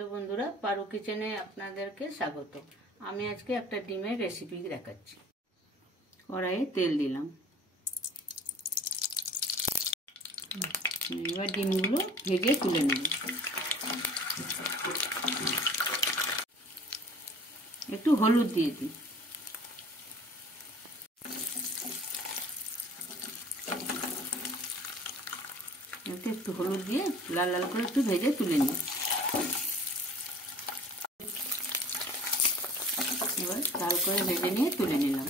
Hello बंधुरा पारू किचेने आपनादेरके स्वागत। आमी आजके एक डिमेर रेसिपि देखाच्छि। कड़ाइये तेल दिलाम। एबार डिमगुलो भेजे तुले नेब। एकटु हलुद दिए दिई। একটু হলুদ দিয়ে লাল লাল করে একটু ভেজে তুলে নিই। এবার লাল করে ভেজে নিয়ে তুলে নিলাম।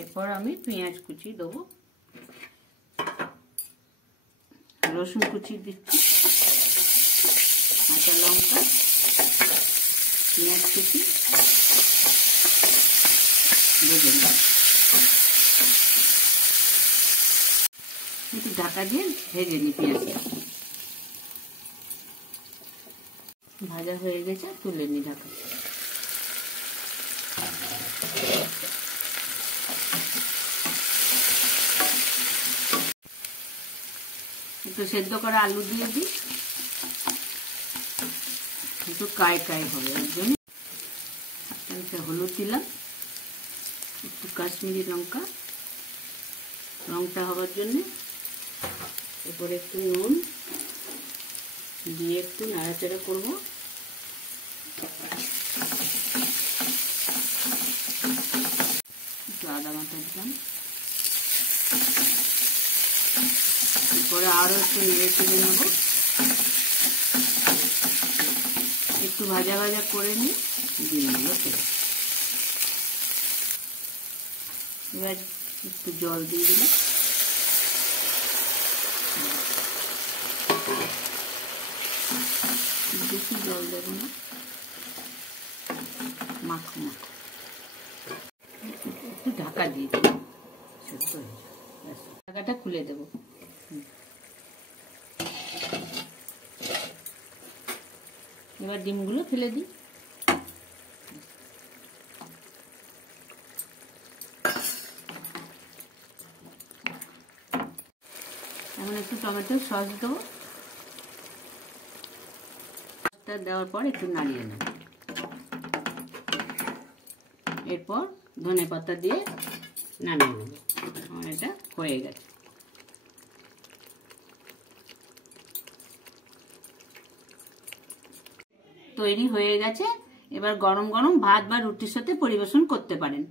এরপর আমি পেঁয়াজ কুচি দেবো, রসুন কুচি দিচ্ছি, কাঁচা লঙ্কা, পেঁয়াজ কুচি ভেজে নিলাম। একটু ঢাকা দিয়ে ভেজে নিই। পেঁয়াজটা ভাজা হয়ে গেছে, তুলে নিই ঢাকা। একটু সেদ্ধ করা আলু দিয়ে দিই, একটু কাই কাই হবে এর জন্য। হলুদ দিলাম, একটু কাশ্মীরি লঙ্কা রংটা হওয়ার জন্য। এরপরে একটু নুন দিয়ে একটু নাড়াচাড়া করব। একটু আদা বাটা দিলাম। এরপরে আরো একটু নেড়ে চেড়ে নেব। একটু ভাজা ভাজা করে নিয়ে ডিমগুলো ফেলে। এবার একটু জল দিয়ে দিলাম। বেশি জল দেব না, মাখো মাখো। একটু ঢাকা দিয়ে দেব, ঢাকাটা খুলে দেব। এবার ডিমগুলো ফেলে দিই। এখন একটু টমেটো সস দেবো। দেওয়ার পর একটু নাড়িয়ে নেব। এরপর ধনে পাতা দিয়ে নামিয়ে নেব। আমার এটা হয়ে গেছে। তৈরি হয়ে গেছে। এবার গরম গরম ভাত বা রুটির সাথে পরিবেশন করতে পারেন।